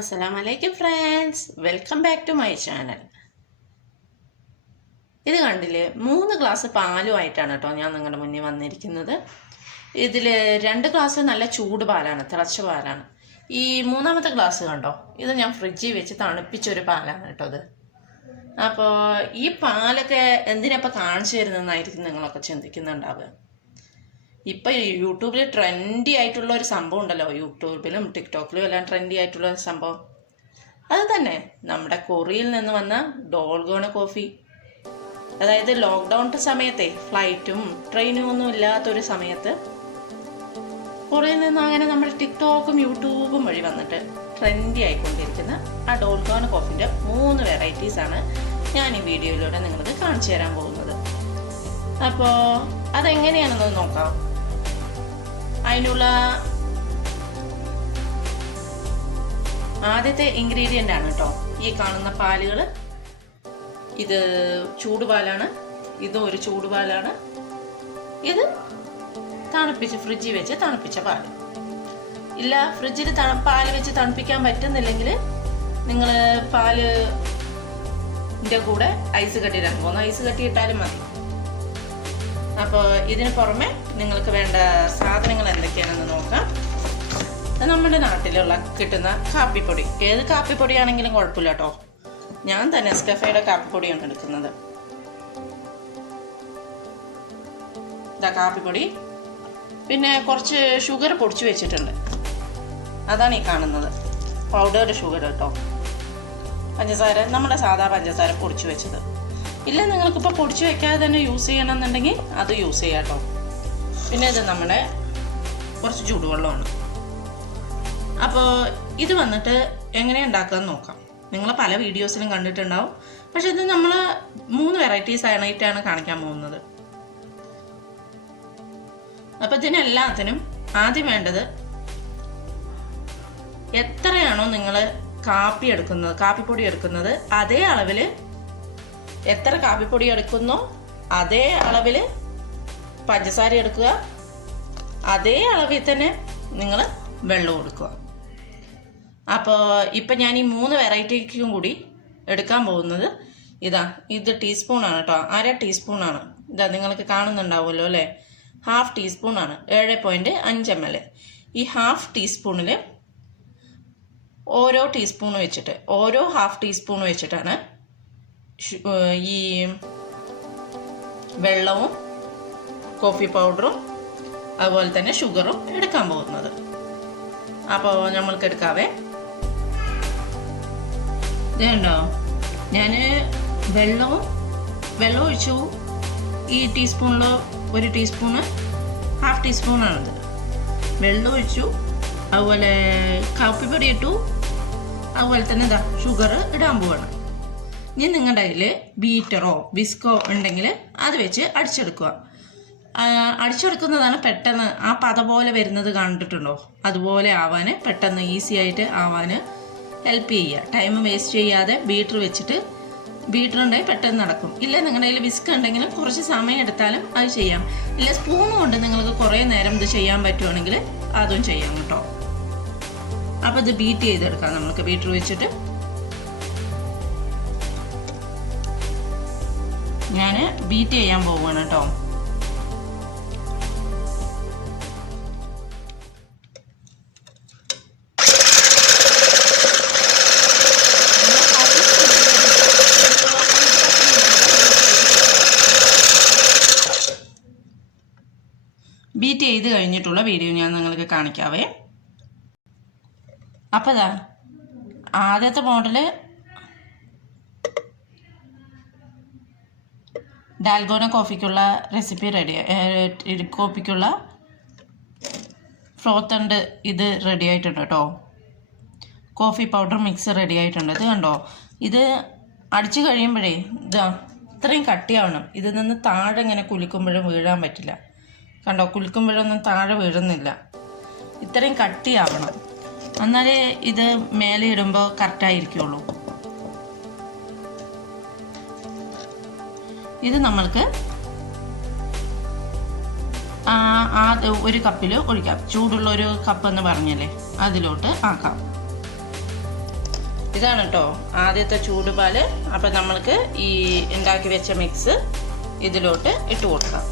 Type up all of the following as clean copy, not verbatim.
Assalamualaikum friends, welcome back to my channel. ഇത് കണ്ടില്ലേ 3 glass പാലുമായിട്ടാണ് കേട്ടോ ഞാൻ നിങ്ങളുടെ മുന്നിൽ വന്നിരിക്കുന്നത്. ഇതിൽ 2 ഗ്ലാസ് നല്ല ചൂട് പാലാണ്, തിളച്ച പാലാണ്. ഈ മൂന്നാമത്തെ ഗ്ലാസ് കണ്ടോ, ഇത് ഞാൻ ഫ്രിഡ്ജിൽ വെച്ച് തണുപ്പിച്ചൊരു പാലാണ് കേട്ടോ ഇത്. അപ്പോൾ ഈ പാലൊക്കെ എന്തിനപ്പോൾ കാണിച്ചു തരുന്നതെന്നായിരിക്കും നിങ്ങളൊക്കെ ചിന്തിക്കുന്നുണ്ടാവുക. ഇപ്പം യൂട്യൂബിൽ ട്രെൻഡി ആയിട്ടുള്ള ഒരു സംഭവം ഉണ്ടല്ലോ, യൂട്യൂബിലും ടിക്ടോക്കിലും എല്ലാം ട്രെൻഡി ആയിട്ടുള്ള ഒരു സംഭവം. അത് തന്നെ നമ്മുടെ കൊറിയയിൽ നിന്ന് വന്ന ഡോൾഗോണ കോഫി. അതായത് ലോക്ക്ഡൗൺ സമയത്തെ ഫ്ലൈറ്റും ട്രെയിനും ഒന്നും ഇല്ലാത്തൊരു സമയത്ത് കൊറിയയിൽ നിന്ന് അങ്ങനെ നമ്മൾ ടിക്ടോക്കും യൂട്യൂബും വഴി വന്നിട്ട് ട്രെൻഡി ആയിക്കൊണ്ടിരിക്കുന്ന ആ ഡോൾഗോണ കോഫിൻ്റെ 3 വെറൈറ്റീസാണ് ഞാൻ ഈ വീഡിയോയിലൂടെ നിങ്ങൾക്ക് കാണിച്ചു തരാൻ പോകുന്നത്. അപ്പോൾ അതെങ്ങനെയാണെന്ന് നോക്കാം. അതിനുള്ള ആദ്യത്തെ ഇൻഗ്രീഡിയൻ്റ് ആണ് കേട്ടോ ഈ കാണുന്ന പാലുകൾ. ഇത് ചൂടുപാലാണ്, ഇതും ഒരു ചൂടുപാലാണ്. ഇത് തണുപ്പിച്ച് ഫ്രിഡ്ജിൽ വെച്ച് തണുപ്പിച്ച പാല്. ഇല്ല, ഫ്രിഡ്ജിൽ പാല് വെച്ച് തണുപ്പിക്കാൻ പറ്റുന്നില്ലെങ്കിൽ നിങ്ങൾ പാലിൻ്റെ കൂടെ ഐസ് കട്ടി 2-3 ഐസ് കട്ടി ഇട്ടാലും മതി. അപ്പോൾ ഇതിന് പുറമെ നിങ്ങൾക്ക് വേണ്ട സാധനങ്ങൾ എന്തൊക്കെയാണെന്ന് നോക്കാം. നമ്മുടെ നാട്ടിലുള്ള കിട്ടുന്ന കാപ്പിപ്പൊടി, ഏത് കാപ്പിപ്പൊടിയാണെങ്കിലും കുഴപ്പമില്ല കേട്ടോ. ഞാൻ തന്നെ നെസ്കഫേയുടെ കാപ്പിപ്പൊടിയാണ് എടുക്കുന്നത്. ഇതാ കാപ്പിപ്പൊടി. പിന്നെ കുറച്ച് ഷുഗർ പൊടിച്ചു വെച്ചിട്ടുണ്ട്, അതാണ് ഈ കാണുന്നത്. പൗഡേർഡ് ഷുഗർ കേട്ടോ. പഞ്ചസാര, നമ്മുടെ സാധാ പഞ്ചസാര പൊടിച്ചു വെച്ചത്. ഇല്ല, നിങ്ങൾക്കിപ്പോൾ പൊടിച്ചു വെക്കാതെ തന്നെ യൂസ് ചെയ്യണമെന്നുണ്ടെങ്കിൽ അത് യൂസ് ചെയ്യാം കേട്ടോ. പിന്നെ ഇത് നമ്മുടെ കുറച്ച് ചൂടുവെള്ളമാണ്. അപ്പോൾ ഇത് വന്നിട്ട് എങ്ങനെയാണ് ഉണ്ടാക്കുകയെന്ന് നോക്കാം. നിങ്ങൾ പല വീഡിയോസിലും കണ്ടിട്ടുണ്ടാവും, പക്ഷെ ഇത് നമ്മൾ 3 വെറൈറ്റീസ് ആയിട്ടാണ് കാണിക്കാൻ പോകുന്നത്. അപ്പോൾ ഇതിനെല്ലാത്തിനും ആദ്യം വേണ്ടത്, എത്രയാണോ നിങ്ങൾ കാപ്പിപ്പൊടി എടുക്കുന്നത് അതേ അളവിൽ, എത്ര കാപ്പിപ്പൊടി എടുക്കുന്നോ അതേ അളവിൽ പഞ്ചസാര എടുക്കുക, അതേ അളവിൽ തന്നെ നിങ്ങൾ വെള്ളം എടുക്കുക. അപ്പോൾ ഇപ്പം ഞാൻ ഈ 3 വെറൈറ്റിക്കും കൂടി എടുക്കാൻ പോകുന്നത് ഇതാ, ഇത് ടീസ്പൂണാണ് കേട്ടോ, 1/2 ടീസ്പൂണാണ്. ഇതാ നിങ്ങൾക്ക് കാണുന്നുണ്ടാവുമല്ലോ അല്ലേ, 1/2 ടീസ്പൂണാണ്, 7.5 ml. ഈ 1/2 ടീസ്പൂണിൽ ഓരോ ടീസ്പൂൺ വെച്ചിട്ട്, ഓരോ 1/2 ടീസ്പൂൺ വെച്ചിട്ടാണ് ഈ വെള്ളവും കോഫി പൗഡറും അതുപോലെ തന്നെ ഷുഗറും എടുക്കാൻ പോകുന്നത്. അപ്പോൾ നമ്മൾക്ക് എടുക്കാവേ. ഇതുണ്ടോ, ഞാൻ വെള്ളം ഒഴിച്ചു. ഈ ടീസ്പൂണിൽ 1 ടീസ്പൂണ്, 1/2 ടീസ്പൂണാണിത്. വെള്ളം ഒഴിച്ചു, അതുപോലെ കാപ്പിപ്പൊടി ഇട്ടു, അതുപോലെ തന്നെ ഇതാ ഷുഗർ ഇടാൻ പോവാണ്. ഇനി നിങ്ങളുടെ കയ്യിൽ ബീറ്ററോ വിസ്കോ ഉണ്ടെങ്കിൽ അത് വെച്ച് അടിച്ചെടുക്കുക. അടിച്ചെടുക്കുന്നതാണ് പെട്ടെന്ന് ആ പത പോലെ വരുന്നത്, കണ്ടിട്ടുണ്ടോ? അതുപോലെ ആവാൻ, പെട്ടെന്ന് ഈസി ആയിട്ട് ആവാൻ ഹെൽപ്പ് ചെയ്യുക. ടൈം വേസ്റ്റ് ചെയ്യാതെ ബീറ്റർ വെച്ചിട്ട്, ബീറ്റർ ഉണ്ടെങ്കിൽ പെട്ടെന്ന് നടക്കും. ഇല്ല, നിങ്ങളുടെ കയ്യിൽ വിസ്ക് ഉണ്ടെങ്കിൽ കുറച്ച് സമയം എടുത്താലും അത് ചെയ്യാം. ഇല്ല, സ്പൂൺ കൊണ്ട് നിങ്ങൾക്ക് കുറേ നേരം ഇത് ചെയ്യാൻ പറ്റുവാണെങ്കിൽ അതും ചെയ്യാം കേട്ടോ. അപ്പോൾ ഇത് ബീറ്റ് ചെയ്തെടുക്കാം നമുക്ക് ബീറ്റർ വെച്ചിട്ട്. ഞാൻ ബീറ്റ് ചെയ്യാൻ പോവുകയാണ് കേട്ടോ. ബീറ്റ് ചെയ്ത് കഴിഞ്ഞിട്ടുള്ള വീഡിയോ ഞാൻ നിങ്ങൾക്ക് കാണിക്കാവേ. അപ്പോൾ ഇതാ ആദ്യത്തെ മോഡല് ഡാൽഗോന കോഫിക്കുള്ള റെസിപ്പി കോഫിക്കുള്ള ഫ്രോത്തണ്ട് ഇത് റെഡി ആയിട്ടുണ്ട് കേട്ടോ. കോഫി പൗഡർ മിക്സ് റെഡി ആയിട്ടുണ്ട്. ഇത് കണ്ടോ, ഇത് അടിച്ചു കഴിയുമ്പോഴേ ഇതാ ഇത്രയും കട്ടിയാവണം. ഇതിൽ നിന്ന് താഴെ ഇങ്ങനെ കുലുക്കുമ്പോഴും വീഴാൻ പറ്റില്ല. കണ്ടോ, കുലുക്കുമ്പോഴൊന്നും താഴെ വീഴുന്നില്ല. ഇത്രയും കട്ടിയാവണം, എന്നാലേ ഇത് മേലെ ഇടുമ്പോൾ കറക്റ്റായിരിക്കുള്ളൂ. ഇത് നമ്മൾക്ക് ഒരു കപ്പിൽ ഒഴിക്കാം. ചൂടുള്ള ഒരു കപ്പ് എന്ന് പറഞ്ഞല്ലേ, അതിലോട്ട് ആക്കാം. ഇതാണ് കേട്ടോ ആദ്യത്തെ ചൂടുപാൽ. അപ്പം നമ്മൾക്ക് ഈ ഉണ്ടാക്കി വെച്ച മിക്സ് ഇതിലോട്ട് ഇട്ട് കൊടുക്കാം.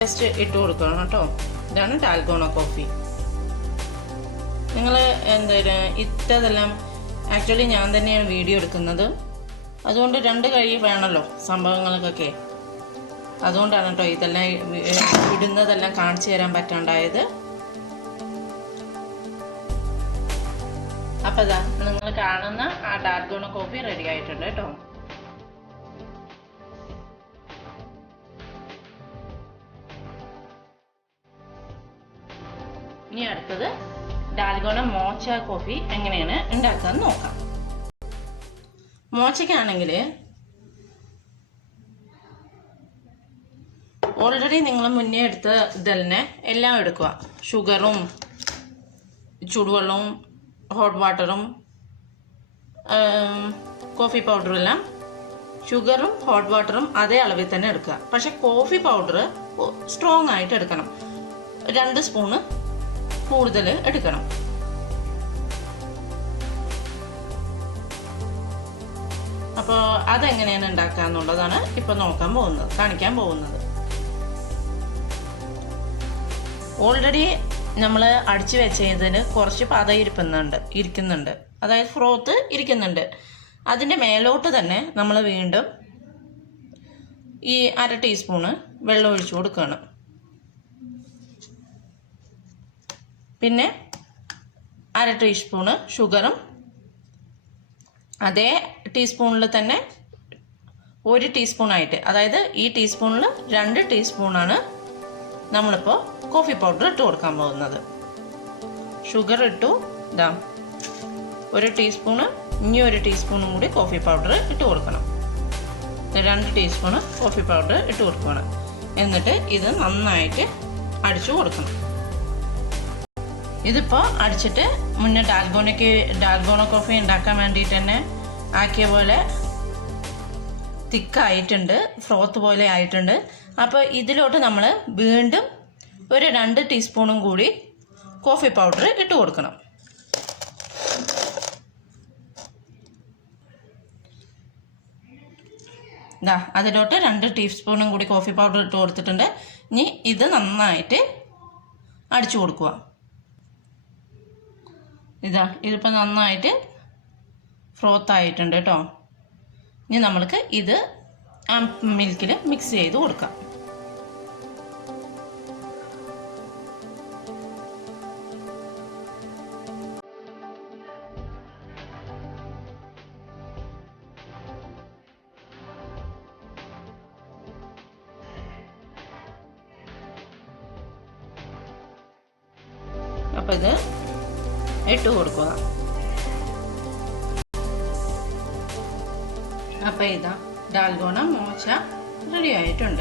ജസ്റ്റ് ഇട്ട് കൊടുക്കണം കേട്ടോ. ഇതാണ് ഡാൽഗോണ കോഫി. നിങ്ങൾ എന്തായാലും ഇട്ടതെല്ലാം ആക്ച്വലി ഞാൻ തന്നെയാണ് വീഡിയോ എടുക്കുന്നത്. അതുകൊണ്ട് 2 കൈ വേണമല്ലോ സംഭവങ്ങൾക്കൊക്കെ. അതുകൊണ്ടാണ് കേട്ടോ ഇതെല്ലാം ഇടുന്നതെല്ലാം കാണിച്ചു തരാൻ പറ്റാണ്ടായത്. അപ്പം ഇതാ നിങ്ങൾ കാണുന്ന ആ ഡാൽഗോണ കോഫി റെഡി ആയിട്ടുണ്ട് കേട്ടോ. ഇനി അടുത്തത് ഡാൽഗോണ മോച്ച കോഫി എങ്ങനെയാണ് ഉണ്ടാക്കാൻ നോക്കാം. മോച്ചയ്ക്കാണെങ്കിൽ ഓൾറെഡി നിങ്ങൾ മുന്നേ എടുത്ത ഇതന്നെ എല്ലാം എടുക്കുക. ഷുഗറും ചൂടുവെള്ളവും ഹോട്ട് വാട്ടറും കോഫി പൗഡറും എല്ലാം, ഷുഗറും ഹോട്ട് വാട്ടറും അതേ അളവിൽ തന്നെ എടുക്കുക. പക്ഷെ കോഫി പൗഡർ സ്ട്രോങ് ആയിട്ട് എടുക്കണം. 2 സ്പൂണ് കൂടുതൽ എടുക്കണം. അപ്പോൾ അതെങ്ങനെയാണ് ഉണ്ടാക്കുക എന്നുള്ളതാണ് ഇപ്പം കാണിക്കാൻ പോകുന്നത്. ഓൾറെഡി നമ്മൾ അടിച്ചു വെച്ചതിന് കുറച്ച് പത ഇരിക്കുന്നുണ്ട്, അതായത് ഫ്രോത്ത് ഇരിക്കുന്നുണ്ട്. അതിൻ്റെ മേലോട്ട് തന്നെ നമ്മൾ വീണ്ടും ഈ 1/2 ടീസ്പൂണ് വെള്ളം ഒഴിച്ചു കൊടുക്കുകയാണ്. പിന്നെ 1/2 ടീസ്പൂണ് ഷുഗറും അതേ ടീസ്പൂണിൽ തന്നെ 1 ടീസ്പൂണായിട്ട്, അതായത് ഈ ടീസ്പൂണിൽ 2 ടീസ്പൂണാണ് നമ്മളിപ്പോൾ കോഫി പൗഡർ ഇട്ട് കൊടുക്കാൻ പോകുന്നത്. ഷുഗർ ഇട്ടു, ഇതാ 1 ടീസ്പൂണ്, ഇനി 1 ടീസ്പൂണും കൂടി കോഫി പൗഡർ ഇട്ട് കൊടുക്കണം. 2 ടീസ്പൂണ് കോഫി പൗഡർ ഇട്ട് കൊടുക്കണം. എന്നിട്ട് ഇത് നന്നായിട്ട് അടിച്ചു കൊടുക്കണം. ഇതിപ്പോൾ അടിച്ചിട്ട് മുന്നേ ഡാൽഗോണ കോഫി ഉണ്ടാക്കാൻ വേണ്ടിയിട്ട് തന്നെ ആക്കിയ പോലെ തിക്കായിട്ടുണ്ട്, ഫ്രോത്ത് പോലെ ആയിട്ടുണ്ട്. അപ്പോൾ ഇതിലോട്ട് നമ്മൾ വീണ്ടും 2 ടീസ്പൂണും കൂടി കോഫി പൗഡർ ഇട്ട് കൊടുക്കണം. ഇതാ അതിലോട്ട് 2 ടീസ്പൂണും കൂടി കോഫി പൗഡർ ഇട്ട് കൊടുത്തിട്ടുണ്ട്. ഇനി ഇത് നന്നായിട്ട് അടിച്ചു കൊടുക്കുക. ഇതിപ്പോൾ നന്നായിട്ട് ഫ്രോത്ത് ആയിട്ടുണ്ട് കേട്ടോ. ഇനി നമ്മൾക്ക് ഇത് ആ മിൽക്കിൽ മിക്സ് ചെയ്ത് കൊടുക്കാം. അപ്പോൾ ഇത് ഇട്ട് കൊടുക്കുക. അപ്പോൾ ഇതാ ഡാൽഗോണ മോച്ച റെഡി ആയിട്ടുണ്ട്.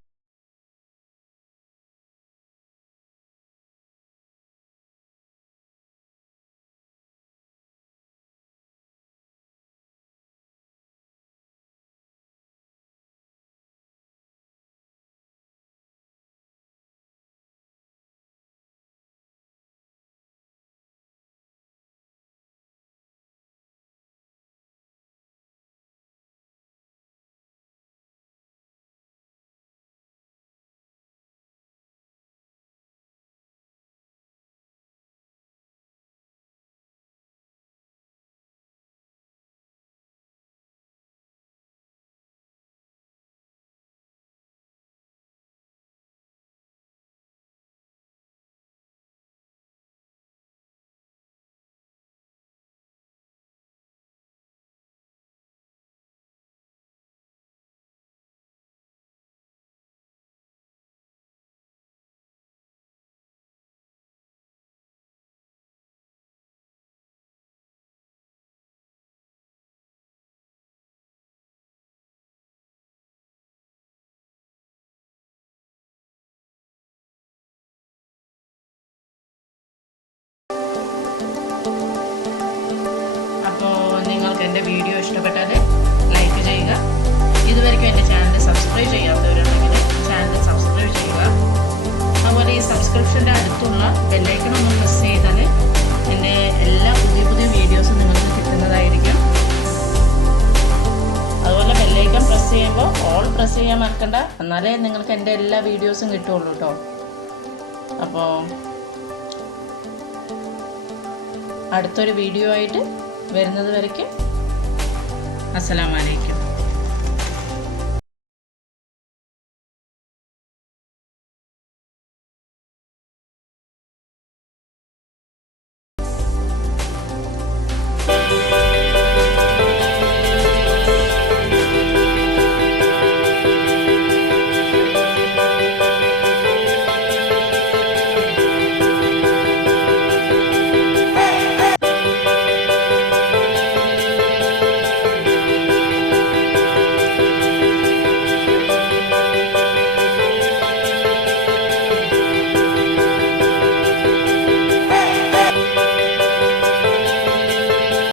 എൻ്റെ വീഡിയോ ഇഷ്ടപ്പെട്ടാൽ ലൈക്ക് ചെയ്യുക. ഇതുവരെയ്ക്കും എൻ്റെ ചാനൽ സബ്സ്ക്രൈബ് ചെയ്യാത്തവരുണ്ടെങ്കിൽ ചാനൽ സബ്സ്ക്രൈബ് ചെയ്യുക. അതുപോലെ ഈ സബ്സ്ക്രിപ്ഷൻ്റെ അടുത്തുള്ള ബെല്ലൈക്കൺ ഒന്ന് പ്രസ് ചെയ്താൽ എൻ്റെ എല്ലാ പുതിയ വീഡിയോസും നിങ്ങൾക്ക് കിട്ടുന്നതായിരിക്കും. അതുപോലെ ബെല്ലൈക്കൺ പ്രസ് ചെയ്യുമ്പോൾ ഓൾ പ്രസ് ചെയ്യാൻ മറക്കണ്ട, എന്നാലേ നിങ്ങൾക്ക് എൻ്റെ എല്ലാ വീഡിയോസും കിട്ടുള്ളൂ കേട്ടോ. അപ്പോൾ അടുത്തൊരു വീഡിയോ ആയിട്ട് വരുന്നത് വരയ്ക്കും. അസ്സലാമു അലൈക്കും.